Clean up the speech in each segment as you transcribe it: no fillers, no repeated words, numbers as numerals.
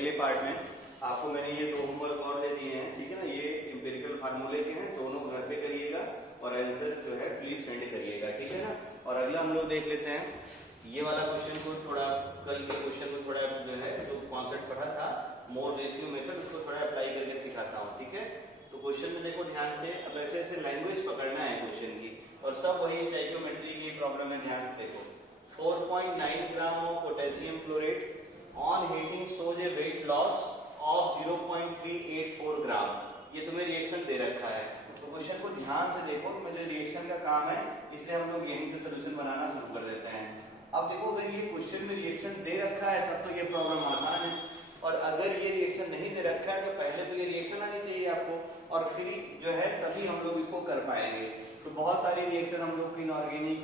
अगले पार्ट में आपको मैंने ये 2 होमवर्क और दे दिए हैं, ठीक है ना। ये एम्पिरिकल फार्मूले के हैं, दोनों घर पे करिएगा और आंसर जो है प्लीज सेंड करिएगा, ठीक है ना। और अगला हम लोग देख लेते हैं ये वाला क्वेश्चन को, थोड़ा कल के क्वेश्चन को थोड़ा जो है जो कॉन्सेप्ट पढ़ा था मोड रेशियो मेथड, उसको थोड़ा अप्लाई करके सिखाता हूँ, ठीक है। तो क्वेश्चन में देखो ध्यान से, अब ऐसे ऐसे लैंग्वेज पकड़ना है क्वेश्चन की, और सब वही स्टाइकियोमेट्री की प्रॉब्लम है। ध्यान से देखो, 4.9 gram of potassium chlorate on heating shows A weight loss of 0.384 ग्राम। ये तुम्हें रिएक्शन दे रखा है, तो क्वेश्चन को ध्यान से देखो। मुझे रिएक्शन का काम है, इसलिए हम लोग यहीं से सोल्यूशन बनाना शुरू कर देते हैं। अब देखो, अगर ये क्वेश्चन में रिएक्शन दे रखा है तब तो ये प्रॉब्लम आसान है, और अगर ये रिएक्शन नहीं दे रखा है तो पहले तो ये रिएक्शन आनी चाहिए आपको, और फिर जो है तभी हम लोग इसको कर पाएंगे। तो बहुत सारी रिएक्शन हम लोग इनऑर्गेनिक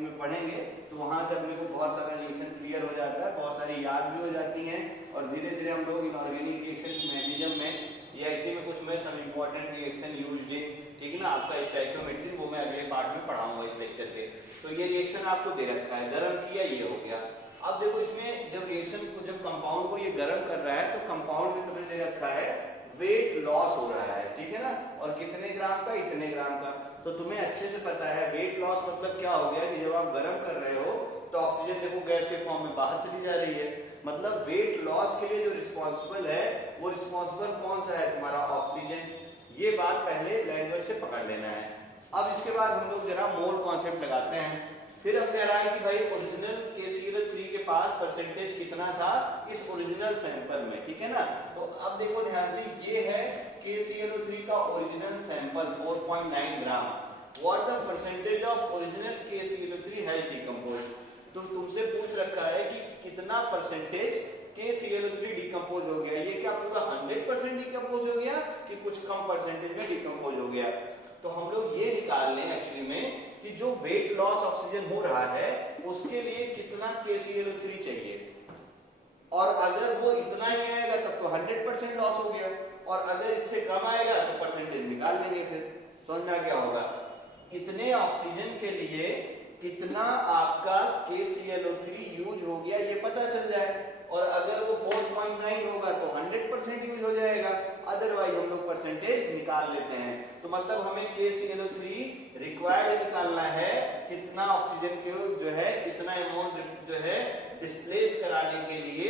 में पढ़ेंगे, तो वहां से अपने को बहुत सारा रिएक्शन क्लियर हो जाता है, बहुत सारी याद भी हो जाती हैं, और धीरे धीरे हम लोग इनऑर्गेनिक रिएक्शन की मैकेनिज्म में या इसी में कुछ में some important reaction used in, ठीक है ना, आपका स्टाइकियोमेट्री, वो मैं अगले पार्ट में पढ़ाऊंगा इस लेक्चर पे। तो ये रिएक्शन आपको दे रखा है, गर्म किया, ये हो गया। अब देखो इसमें जब रिएक्शन को, जब कंपाउंड को ये गर्म कर रहा है, तो कंपाउंड में तुम्हें दे रखा है वेट लॉस हो रहा है, ठीक है ना, और कितने ग्राम का, इतने ग्राम का। तो तुम्हें अच्छे से पता है वेट लॉस मतलब क्या हो गया कि जब आप गर्म कर रहे हो तो ऑक्सीजन देखो गैस के फॉर्म में बाहर चली जा रही है, मतलब वेट लॉस के लिए जो रिस्पॉन्सिबल है वो रिस्पॉन्सिबल कौन सा है, तुम्हारा ऑक्सीजन। ये बात पहले लैंग्वेज से पकड़ लेना है। अब इसके बाद हम लोग जरा मोल कॉन्सेप्ट लगाते हैं। फिर अब कह रहा है कि भाई ओरिजिनल KClO3 के पास परसेंटेज कितना था इस ओरिजिनल सैंपल में, ठीक है ना। तो अब देखो ध्यान से, ये है KClO3 का original sample 4.9 gram. What the percentage of original KClO3 has decomposed. तो तुमसे पूछ रखा है कि कितना परसेंटेज KClO3 डिकम्पोज हो गया। ये क्या पूरा 100% डिकम्पोज हो गया कि कुछ कम परसेंटेज में डिकम्पोज हो गया। तो हम लोग ये निकाल लें एक्चुअली में कि जो वेट लॉस ऑक्सीजन हो रहा है उसके लिए कितना KClO3 चाहिए, और अगर वो इतना ही आएगा तब तो 100% लॉस हो गया, और अगर इससे कम आएगा तो परसेंटेज निकाल लेंगे। फिर समझ में क्या होगा, इतने ऑक्सीजन के लिए कितना आपका KClO3 यूज हो गया ये पता चल जाए, और अगर वो 4.9 होगा तो 100% यूज हो जाएगा, अदरवाइज हम लोग परसेंटेज निकाल लेते हैं। तो मतलब हमें KClO3 रिक्वायर्ड निकालना है, कितना ऑक्सीजन को जो है इतना अमाउंट जो है डिस्प्लेस कराने के लिए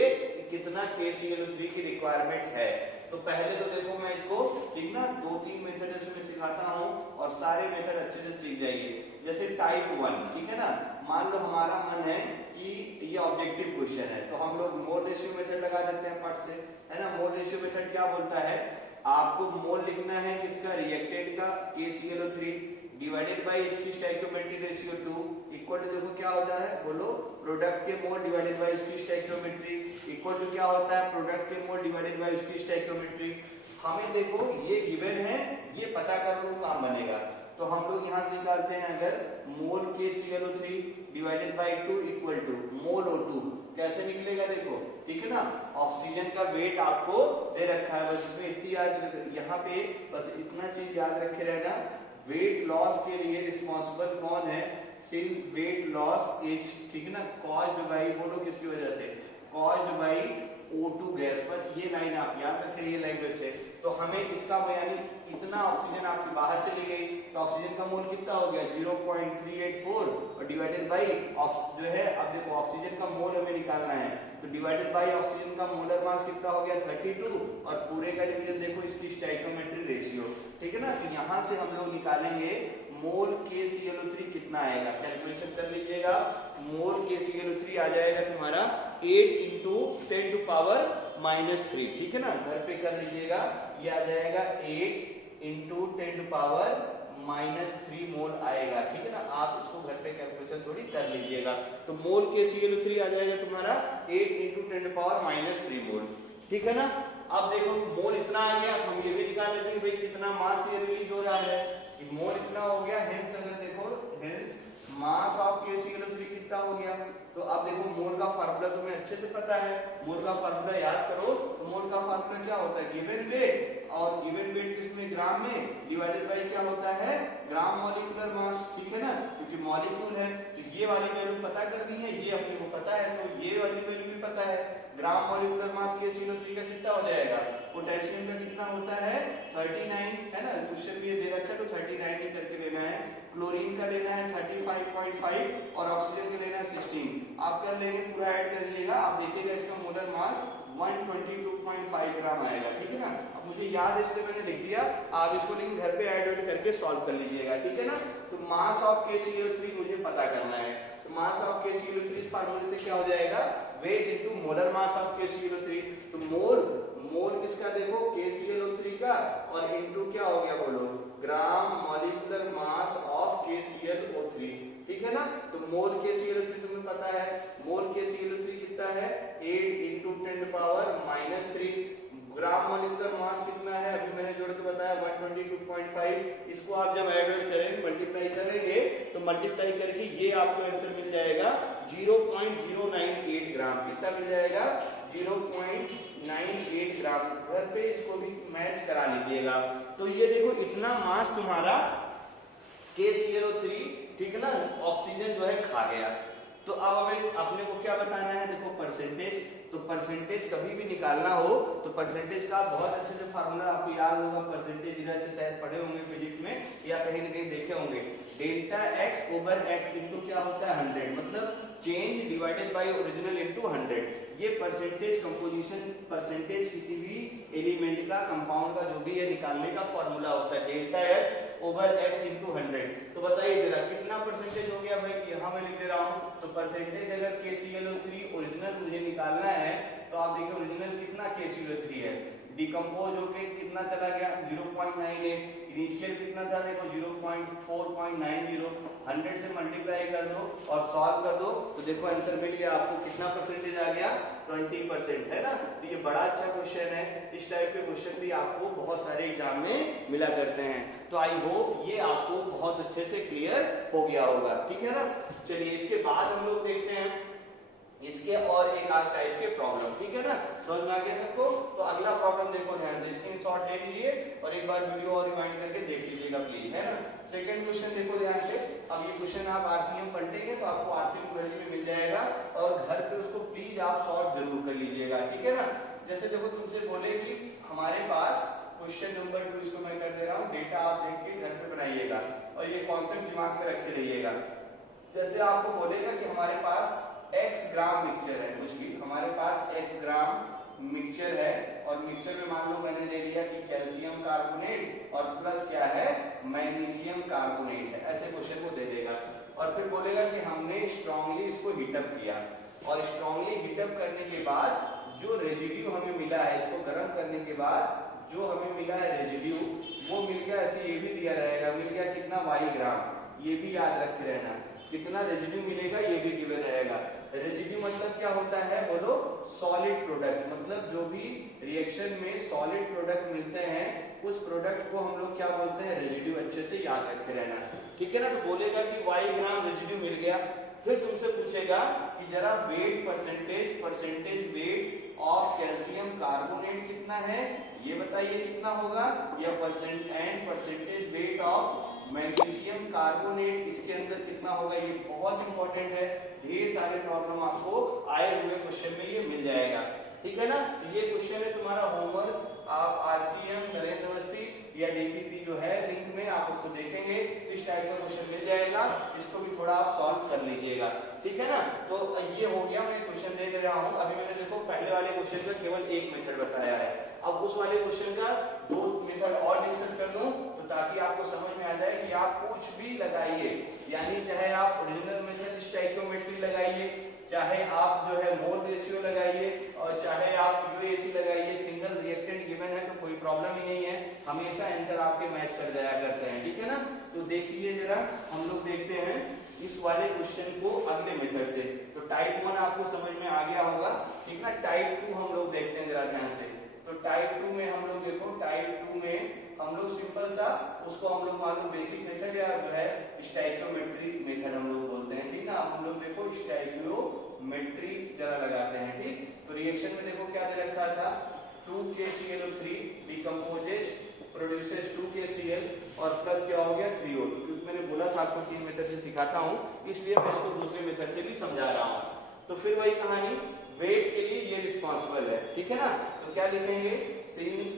कितना KClO3 की रिक्वायरमेंट है। तो पहले तो देखो मैं इसको, ठीक ना, 2-3 मेथड इसमें सिखाता हूँ और सारे मेथड अच्छे से सीख जाइए। जैसे टाइप 1, ठीक है ना, मान लो हमारा मन है कि ये ऑब्जेक्टिव क्वेश्चन है, तो हम लोग मोल रेशियो मेथड लगा देते हैं फट से, है ना। मोल रेशियो मेथड क्या बोलता है, आपको मोल लिखना है किसका, रिएक्टेंट का KClO3 डिवाइडेड बाय इसकी स्टोइकियोमेट्री रेशियो 2 इक्वल टू, देखो क्या होता है, बोलो, प्रोडक्ट के मोल डिवाइडेड बाय इसकी स्टोइकियोमेट्री इक्वल टू क्या होता है, प्रोडक्ट के मोल डिवाइडेड बाय इसकी स्टोइकियोमेट्री। हमें देखो ये गिवन है, ये पता कर लो काम बनेगा। तो हम लोग यहां से निकालते हैं, अगर mole KClO3 divided by 2 equal to mole O2, कैसे निकलेगा देखो, ठीक है ना। ऑक्सीजन का वेट आपको दे रखा है, बस इसमें इतनी याद, यहाँ पे बस इतना चीज याद रखे रहना, वेट लॉस के लिए रिस्पॉन्सिबल कौन है, सिंस वेट लॉस इज, ठीक है ना, कॉज्ड बाय, बोलो किसकी वजह से, कॉज्ड बाय O2 गैस। बस ये लाइन आप याद रखें ये लैंग्वेज से। तो हमें इसका यानी इतना ऑक्सीजन आपकी बाहर चली गई, तो ऑक्सीजन का मोल कितना हो गया 0.384, और डिवाइडेड बाय जो है, अब देखो ऑक्सीजन का मोल हमें निकालना है, तो डिवाइडेड बाय ऑक्सीजन का मोलर मास कितना हो गया 32, और पूरे का डिवीजन देखो इसकी स्टोइकियोमेट्री रेशियो, ठीक है ना। तो यहाँ से हम लोग निकालेंगे मोल KClO3 कितना आएगा, कैलकुलेशन कर लीजिएगा। मोल KClO3 आ जाएगा तुम्हारा 8 × 10⁻⁻3, ठीक है ना, घर पे कर लीजिएगा। ये आ जाएगा 8 × 10⁻³ मोल आएगा, ठीक है ना। आप इसको घर पे कैलकुलेशन थोड़ी कर लीजिएगा। तो मोल KClO3 आ जाएगा तुम्हारा 8 × 10⁻³ मोल, ठीक है ना। अब देखो मोल इतना आ गया, हम ये भी निकाल लेते हैं भाई कितना मास ये रिलीज हो रहा है, मोल इतना हो गया, हेंस अगर देखो हेंस मास ऑफ KClO3 कितना हो गया। तो अब देखो मोल का फार्मूला तुम्हें अच्छे से पता है, मोल का फार्मूला याद करो। तो मोल का फार्मूला क्या होता है, गिवन वेट, और गिवन वेट किसमें, ग्राम में, डिवाइडेड बाय क्या होता है, ग्राम मॉलिक्यूलर मास, ठीक है ना, क्योंकि मॉलिक्यूल है। तो ये वाली वैल्यू पता करनी है, ये अपने को पता है, तो ये वाली वैल्यू भी पता है। ग्राम मॉलिक्यूलर मास KClO3 का कितना हो जाएगा, पोटेशियम का कितना होता है 39, है ना, क्वेश्चन भी दे रखा है तो 39 ही करके लेना है। क्लोरीन का लेना है 35.5 और ऑक्सीजन का लेना है 16। आप कर लेंगे, पूरा ऐड कर लीजिएगा, आप देखिएगा इसका मोलर मास 122.5 ग्राम आएगा, ठीक है ना। अब मुझे याद है इसलिए मैंने लिख दिया, आप इसको लेकिन घर पे ऐड करके सॉल्व कर लीजिएगा, ठीक है ना। तो मास ऑफ KClO3 मुझे पता करना है। तो मास ऑफ KClO3 इस फार्मूले से क्या हो जाएगा, weight into molar mass of KClO3। तो मोल किसका देखो, KClO3 का, और इनटू क्या हो गया बोलो, gram molecular mass of KClO3, ठीक है ना। तो मोल KClO3 तुम्हें पता है, मोल KClO3 कितना है 8 × 10⁻³ ग्राम मॉलिक्यूलर मास कितना है, अभी मैंने जोड़ के बताया 122.5। इसको आप जब ऐड करेंगे, मल्टीप्लाई करेंगे, तो मल्टीप्लाई करके ये आपको आंसर मिल जाएगा 0.098 ग्राम। कितना मिल जाएगा, 0.98 ग्राम। घर पे इसको भी मैच करा लीजिएगा। तो ये देखो इतना मास तुम्हारा KClO3, ठीक है ना, ऑक्सीजन जो है खा गया। तो अब हमें अपने को क्या बताना है, देखो परसेंटेज। तो परसेंटेज कभी भी निकालना हो तो परसेंटेज का बहुत अच्छे से फार्मूला आपको याद होगा, परसेंटेज इधर से शायद पढ़े होंगे फिजिक्स में या कहीं ना कहीं देखे होंगे। Delta x over x into क्या होता है 100, मतलब change divided by original into 100। ये परसेंटेज कंपोजिशन, परसेंटेज किसी भी एलिमेंट का, कंपाउंड का जो भी है निकालने का फार्मूला होता है, delta x over x into 100। तो बताइए जरा कितना परसेंटेज हो गया भाई, यहाँ मैं लिख दे रहा हूँ। तो परसेंटेज अगर KClO3 ओरिजिनल मुझे निकालना है, तो आप देखिए ओरिजिनल कितना KClO3 है, डिकम्पोज होके कितना चला गया 0.98, इनिशियल कितना था देखो 0.490, 100 से मल्टीप्लाई कर दो और सॉल्व कर दो, तो देखो आंसर मिल गया आपको। कितना परसेंटेज आ गया, 20%, है ना। तो ये बड़ा अच्छा क्वेश्चन है, इस टाइप के क्वेश्चन भी आपको बहुत सारे एग्जाम में मिला करते हैं। तो आई होप ये आपको बहुत अच्छे से क्लियर हो गया होगा, ठीक है ना। चलिए इसके बाद हम लोग देखते हैं इसके और एक आध टाइप के प्रॉब्लम, ठीक है ना, समझ में आ गया सबको। तो अगला प्रॉब्लम देखो ध्यान से, स्क्रीनशॉट ले लीजिए और एक बार वीडियो और रिवाइंड करके देख लीजिएगा प्लीज, है ना। सेकंड क्वेश्चन देखो ध्यान से। अब ये क्वेश्चन आप RCM पढ़ेंगे तो आपको RCM क्वेरी में मिल जाएगा और घर पे उसको प्लीज आप सॉल्व जरूर कर लीजिएगा, ठीक है ना। जैसे देखो तुमसे बोले कि हमारे पास क्वेश्चन नंबर 2, इसको मैं कर दे रहा हूँ, डेटा आप देख के घर पे बनाइएगा और ये कॉन्सेप्ट दिमाग में रखे रहिएगा। जैसे आपको बोलेगा कि हमारे पास x ग्राम मिक्सचर है, कुछ भी हमारे पास x ग्राम मिक्सचर है और मिक्सचर में मान लो मैंने ले लिया कि कैल्शियम कार्बोनेट और प्लस क्या है मैग्नीशियम कार्बोनेट है, ऐसे क्वेश्चन को दे देगा। और फिर बोलेगा कि हमने स्ट्रांगली इसको हीटअप किया और स्ट्रांगली हीटअप करने के बाद जो रेजिड्यू हमें मिला है, इसको गर्म करने के बाद जो हमें मिला है रेजिड्यू, वो मिल गया, ऐसे ये भी दिया रहेगा, मिल गया कितना y ग्राम, ये भी याद रखे रहना, कितना रेजिड्यू मिलेगा ये भी गिवन रहेगा। रेजिड्यू मतलब क्या होता है बोलो, सॉलिड प्रोडक्ट, मतलब जो भी रिएक्शन में सॉलिड प्रोडक्ट मिलते हैं उस प्रोडक्ट को हम लोग क्या बोलते हैं, रेजिड्यू। अच्छे से याद रखे रहना, ठीक है ना। तो बोलेगा कि y ग्राम रेजिड्यू मिल गया, फिर तुमसे पूछेगा कि जरा wait percentage weight of calcium carbonate कितना है, ये बताइए कितना होगा, या percentage weight of magnesium carbonate इसके अंदर कितना होगा, ये बहुत इंपॉर्टेंट है। ढेर सारे प्रॉब्लम आपको आए हुए क्वेश्चन में ये मिल जाएगा, ठीक है ना। ये क्वेश्चन है तुम्हारा होमवर्क, आप RCM नरेंद्र अवस्थी या DP3 जो है लिंक में आप उसको देखेंगे, इस टाइप का क्वेश्चन मिल जाएगा, इसको भी थोड़ा आप सॉल्व कर लीजिएगा, ठीक है ना। तो ये हो गया, मैं क्वेश्चन दे रहा हूँ। अभी मैंने देखो पहले वाले क्वेश्चन का केवल एक मेथड बताया है, अब उस वाले क्वेश्चन का 2 मेथड और डिस्कस कर लूं, तो ताकि आपको समझ में आ जाए कि आप कुछ भी लगाइए, यानी चाहे आप ओरिजिनल मेथड स्टोइकियोमेट्री लगाइए, चाहे आप जो है मोल रेशियो लगाइए और चाहे आप यूएसी लगाइए, सिंगल रिएक्टेंट गिवन है तो कोई प्रॉब्लम ही नहीं है, हमेशा आंसर आपके मैच कर जाया करते हैं, ठीक है ना। तो देख लीजिए जरा, हम लोग देखते हैं इस वाले क्वेश्चन को अगले मेथड से। तो टाइप 1 आपको समझ में आ गया होगा, ठीक ना। टाइप 2 हम लोग देखते हैं जरा ध्यान से। तो टाइप 2 में हम लोग देखो, टाइप 2 में हम लोग सिंपल सा उसको हम लोग मालूम बेसिक मेथड या जो है स्टाइकियोमेट्रिक मेथड हम लोग बोलते हैं, ठीक ना। हम लोग देखो स्टाइकियोमेट्री जरा लगाते हैं, ठीक। तो रिएक्शन में देखो क्या दे रखा था, 2KClO3 डिकम्पोजेज प्रोड्यूसेस 2KCl और प्लस क्या हो गया 3O2, क्योंकि मैंने बोला था आपको 3 मेथड से सिखाता हूँ, इसलिए मैं इसको दूसरे मेथड से भी समझा रहा हूँ। तो फिर वही कहानी, वेट के लिए ये रिस्पॉन्सिबल है, ठीक है ना। तो क्या लिखेंगे, सिंस,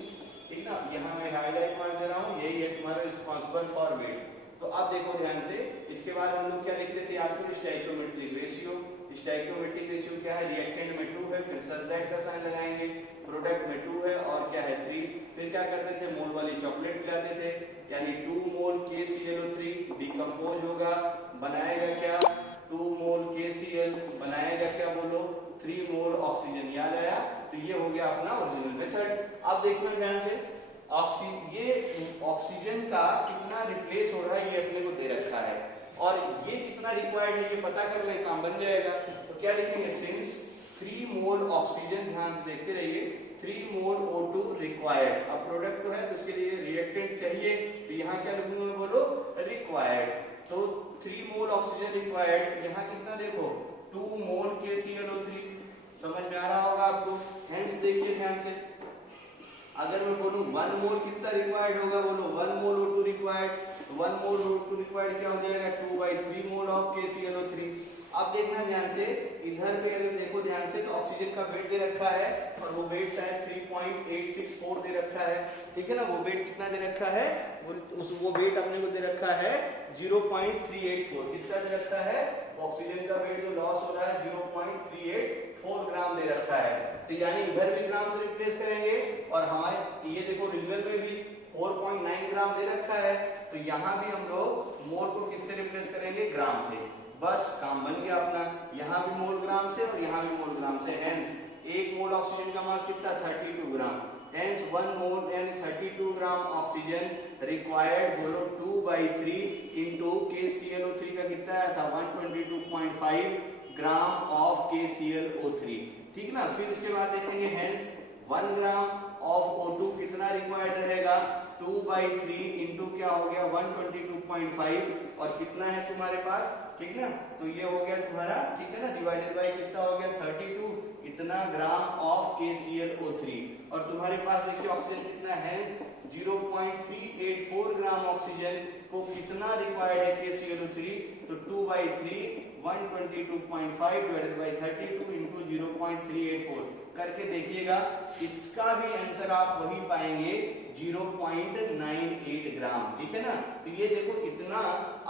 ठीक ना, यहाँ मैं हाईलाइट मार दे रहा हूँ, यही है तुम्हारा रिस्पॉन्सिबल फॉर वेट। तो अब देखो ध्यान से, इसके बाद हम लोग क्या लिखते थे, आपको स्टाइकियोमेट्रिक रेशियो। स्टाइकियोमेट्रिक रेशियो क्या है, रिएक्टेंट में 2 है, फिर सब्सट्रेट का साइन लगाएंगे, प्रोडक्ट में 2 है और क्या है 3। फिर क्या करते थे, मोल वाली चॉकलेट खिलाते थे, यानी 2 मोल KClO3 डिकम्पोज होगा, बनाएगा क्या 2 मोल KCl, बनाएगा क्या बोलो 3 मोल ऑक्सीजन, याद आया। तो ये हो गया अपना ओरिजिनल मेथड। अब देखना ध्यान से, ये ऑक्सीजन का कितना रिप्लेस हो रहा है ये अपने को दे रखा है, और ये कितना रिक्वायर्ड है ये पता कर ले, काम बन जाएगा। तो क्या लिखेंगे, सिंस 3 मोल ऑक्सीजन, ध्यान से देखते रहिए, 3 मोल O2 रिक्वायर्ड। अब प्रोडक्ट तो है तो उसके लिए रिएक्टेंट चाहिए, तो यहाँ क्या लिखूंगा बोलो, रिक्वायर्ड। तो 3 मोल ऑक्सीजन रिक्वायर्ड, यहाँ कितना देखो 2 मोल KClO3, समझ में आ रहा होगा आपको। हेंस देखिए ध्यान से, अगर मैं बोलूं 1 मोल कितना रिक्वायर्ड होगा, बोलो 1 मोल O2 रिक्वायर्ड, 1 मोल O2 रिक्वायर्ड क्या हो जाएगा 2/3 मोल ऑफ KClO3। अब देखना ध्यान से, इधर पे अगर देखो ध्यान से तो ऑक्सीजन का वेट दे रखा है, और वो वेट शायद 3.864 दे रखा है, ठीक है ना। वो वेट कितना दे रखा है, वो वेट अपने को दे रखा है 0.384, कितना दे रखा है, ऑक्सीजन का वेट जो लॉस हो रहा है 0.384 ग्राम दे रखा है। तो यानी इधर भी ग्राम से रिप्लेस करेंगे, और हमारे ये देखो ओरिजिनल में भी 4.9 ग्राम दे रखा है, तो यहाँ भी हम लोग मोल को किससे रिप्लेस करेंगे, ग्राम से। बस काम बन गया अपना, यहाँ भी मोल ग्राम से और यहाँ भी मोल ग्राम से। हेंस 1 मोल ऑक्सीजन का मास कितना 32 ग्राम, हेंस 1 मोल यानी 32 ग्राम ऑक्सीजन रिक्वायर्ड, बोलो 2/3 इंटू KClO3 का कितना आया था 122.5 ग्राम ऑफ KClO3, ठीक ना। फिर इसके बाद देखेंगे, हेंस 1 ग्राम ऑफ O2 कितना रिक्वायर्ड रहेगा 2/3 इंटू क्या हो गया 122.5, और कितना है तुम्हारे पास, ठीक ना। तो ये हो गया तुम्हारा, ठीक है ना, डिवाइडेड बाय कितना हो गया 32, इतना ग्राम ऑफ KClO3, और तुम्हारे पास देखिए ऑक्सीजन कितना है 0.384 ग्राम ऑक्सीजन को कितना रिक्वायर्ड है KClO3, तो 2/3 122.5 डिवाइडेड बाय 32 इंटू 0.384 करके देखिएगा, इसका भी आंसर आप वही पाएंगे 0.98 ग्राम, ठीक है ना। तो ये देखो इतना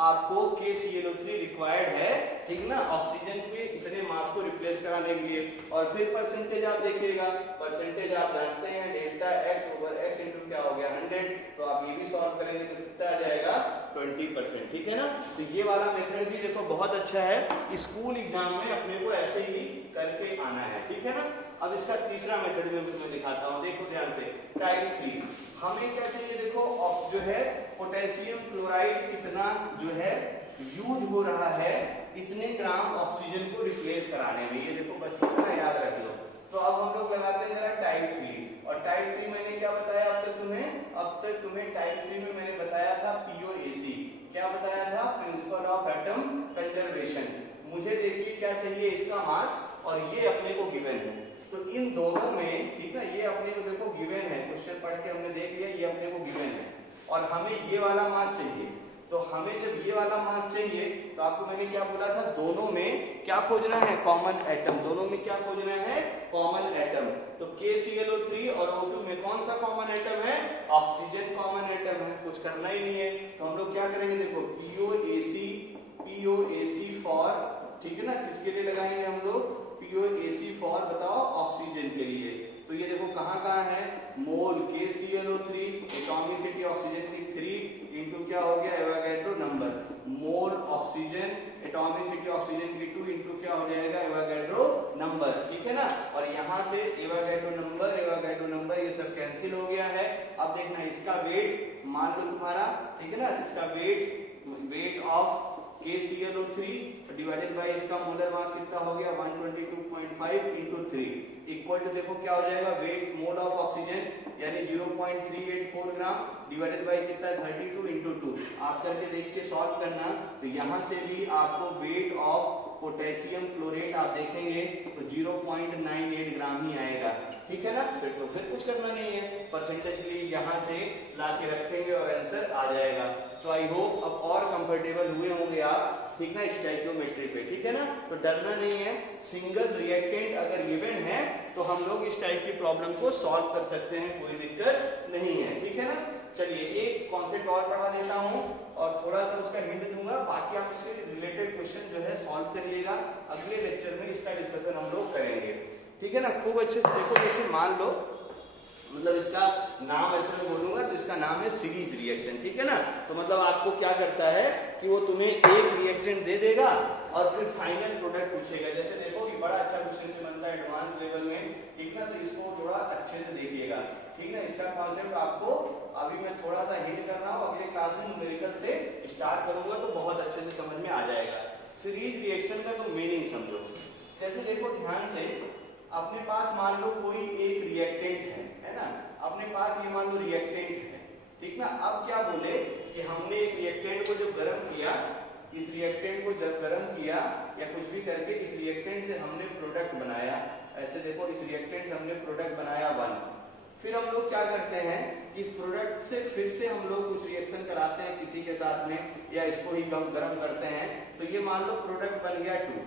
आपको KClO3 रिक्वायर्ड है, ठीक ना, ऑक्सीजन के इतने मास को रिप्लेस कराने के लिए। और फिर परसेंटेज आप देखिएगा, परसेंटेज आप जानते हैं delta X over X into क्या हो गया 100, तो आप ये भी सॉल्व करेंगे तो कितना आ जाएगा 20%, ठीक है ना। तो ये वाला मेथड भी देखो बहुत अच्छा है, स्कूल एग्जाम में अपने को ऐसे ही करके आना है, ठीक है ना। अब इसका तीसरा मेथड में मैं दिखाता हूँ, देखो ध्यान से, टाइप 3। हमें क्या चाहिए देखो, जो है पोटेशियम क्लोराइड कितना जो है यूज हो रहा है इतने ग्राम ऑक्सीजन को रिप्लेस कराने में, ये देखो बस इतना याद रख लो। तो अब हम लोग लगाते हैं जरा टाइप 3, और टाइप 3 मैंने क्या बताया अब तक तुम्हें टाइप 3 में मैंने बताया था POAC, क्या बताया था, प्रिंसिपल ऑफ एटम कंजर्वेशन। मुझे देखिए क्या चाहिए, इसका मास, और ये अपने को गिवन है, तो इन दोनों में, ठीक है, ये अपने को देखो गिवन है, क्वेश्चन पढ़ के हमने देख लिया ये अपने को गिवन है, और हमें ये वाला मास चाहिए। तो हमें जब ये वाला मास चाहिए तो आपको मैंने क्या बोला था, दोनों में क्या खोजना है, कॉमन एटम, दोनों में क्या खोजना है, कॉमन एटम। तो KClO3 और O2 में कौन सा कॉमन एटम है, ऑक्सीजन कॉमन एटम है, कुछ करना ही नहीं है। तो हम लोग क्या करेंगे, देखो POAC फॉर, ठीक है ना, किसके लिए लगाएंगे हम लोग, POAC फॉर बताओ ऑक्सीजन के लिए। तो ये देखो कहाँ है, मोल KClO3 एटॉमिसिटी ऑक्सीजन की 3 इंटू क्या हो गया एवोगैड्रो नंबर, मोल ऑक्सीजन एटॉमिसिटी ऑक्सीजन की 2 इंटू क्या हो जाएगा एवोगैड्रो नंबर, ठीक है ना। और यहाँ से एवोगैड्रो नंबर ये सब कैंसिल हो गया है। अब देखना इसका वेट मान लो तुम्हारा, ठीक है ना, इसका weight of KClO3 divided bye इसका मोलर मास कितना हो गया 122.5 into 3 इक्वल टू देखो क्या हो जाएगा वेट मोल ऑफ ऑक्सीजन यानी 0.384 ग्राम डिवाइडेड बाय कितना 32 into 2 आप करके देख के सॉल्व करना। तो यहाँ से भी आपको वेट ऑफ पोटेशियम क्लोरेट आप देखेंगे तो 0.98 ग्राम ही आएगा, ठीक है ना। फिर कुछ करना नहीं है, परसेंटेज के लिए यहाँ से लाके रखेंगे और आंसर आ जाएगा। सो आई होप अब और कंफर्टेबल हुए होंगे आप, ठीक ना, स्टोइकियोमेट्री पे, ठीक है ना। तो डरना नहीं है, सिंगल रिएक्टेंट अगर गिवन है तो हम लोग इस टाइप की प्रॉब्लम को सॉल्व कर सकते हैं, कोई दिक्कत नहीं है, ठीक है ना। चलिए एक कॉन्सेप्ट और पढ़ा देता हूँ और थोड़ा सा उसका हिंट दूंगा, बाकी आप इससे रिलेटेड क्वेश्चन जो है सॉल्व करिएगा। अगले लेक्चर में इसका डिस्कशन हम लोग करेंगे, ठीक है ना। खूब अच्छे से देखो, जैसे मान लो मतलब इसका नाम ऐसे मैं बोलूंगा तो इसका नाम है सीरीज रिएक्शन, ठीक है ना। तो मतलब आपको क्या करता है कि वो तुम्हें एक रिएक्टेंट दे देगा और फिर फाइनल प्रोडक्ट पूछेगा। जैसे देखो ये बड़ा अच्छा क्वेश्चन से बनता है एडवांस लेवल में, ठीक ना। तो इसको थोड़ा अच्छे से देखिएगा, ठीक ना। इसका कॉन्सेप्ट आपको अभी मैं थोड़ा सा हिंट कर रहा हूँ, अगले क्लास में न्यूमेरिकल से स्टार्ट करूंगा तो बहुत अच्छे से समझ में आ जाएगा। सीरीज रिएक्शन का तो मीनिंग समझो। जैसे देखो ध्यान से, अपने पास मान लो कोई एक रिएक्टेंट है ना, अपने पास ये मान लो रिएक्टेंट है, ठीक ना। अब क्या बोले कि हमने इस रिएक्टेंट को जब गर्म किया, इस रिएक्टेंट को जब गर्म किया या कुछ भी करके इस रिएक्टेंट से हमने प्रोडक्ट बनाया, ऐसे देखो इस रिएक्टेंट से हमने प्रोडक्ट बनाया 1। फिर हम लोग क्या करते हैं कि इस प्रोडक्ट से फिर से हम लोग कुछ रिएक्शन कराते हैं किसी के साथ में या इसको ही गर्म करते हैं, तो ये मान लो प्रोडक्ट बन गया 2।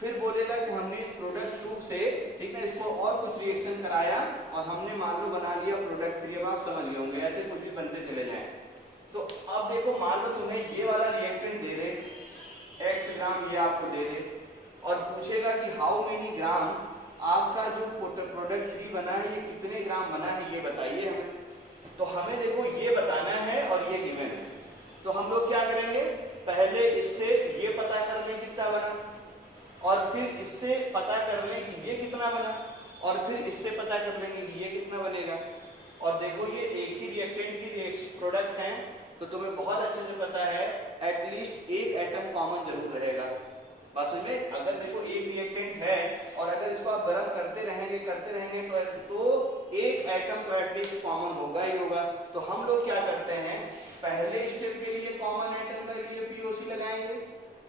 फिर बोलेगा कि हमने इस प्रोडक्ट 2 से, ठीक है, इसको और कुछ रिएक्शन कराया और हमने मान लो बना लिया प्रोडक्ट 3। अब आप समझ गए होंगे, ऐसे कुछ भी बनते चले जाएं। तो अब देखो मान लो तुम्हें ये वाला रिएक्टेंट दे रहे x ग्राम, ये आपको दे रहे और पूछेगा कि हाउ मेनी ग्राम आपका जो प्रोडक्ट 3 बना है ये कितने ग्राम बना है ये बताइए हमें। तो हमें देखो ये बताना है और ये गिवन है, तो हम लोग क्या करेंगे, पहले इससे ये पता कर लें कितना बना और फिर इससे पता कर लें कि ये कितना बना और फिर इससे पता कर लेंगे कि ये कितना बनेगा। और देखो ये एक ही रिएक्टेंट की प्रोडक्ट हैं तो तुम्हें बहुत अच्छे से पता है एटलीस्ट एक एटम कॉमन जरूर रहेगा। बस में अगर देखो एक रिएक्टेंट है और अगर इसको आप गर्म करते रहेंगे तो एक एटम तो एटलीस्ट कॉमन होगा ही होगा। तो हम लोग क्या करते हैं, पहले स्टेप के लिए कॉमन एटम के लिए पीओसी लगाएंगे,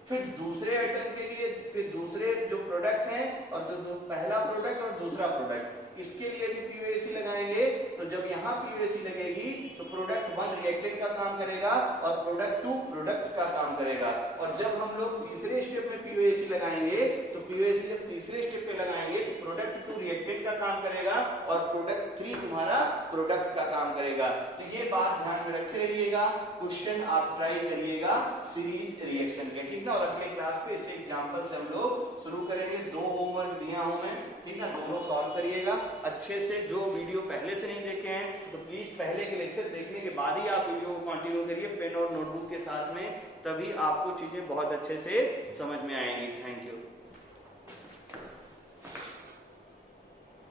फिर दूसरे एटम के लिए फिर दूसरे जो प्रोडक्ट हैं और जो पहला प्रोडक्ट और दूसरा प्रोडक्ट इसके लिए भी पीओसी लगाएंगे। तो जब यहाँ पीओसी लगेगी तो प्रोडक्ट 1 रिएक्टेंट का काम करेगा और प्रोडक्ट 2 प्रोडक्ट का काम करेगा। और जब हम लोग तीसरे स्टेप में पीओसी लगाएंगे तो पीओसी जब तीसरे स्टेप पे लगाएंगे तो प्रोडक्ट 2 रिएक्टेंट का काम करेगा और प्रोडक्ट 3 तुम्हारा प्रोडक्ट का काम करेगा। तो ये बात ध्यान में रखे रहिएगा, क्वेश्चन आप ट्राई करिएगा सीरीज रिएक्शन के, ठीक ना। और अगले क्लास पे इसे एग्जांपल से हम लोग शुरू करेंगे। 2 होमवर्क दिया हूं मैं, ठीक ना, दोनों सॉल्व करिएगा अच्छे से। जो वीडियो पहले से नहीं देखे हैं तो प्लीज पहले के लेक्चर देखने के बाद ही आप वीडियो को कंटिन्यू करिए पेन और नोटबुक के साथ में, तभी आपको चीजें बहुत अच्छे से समझ में आएंगी। Thank you.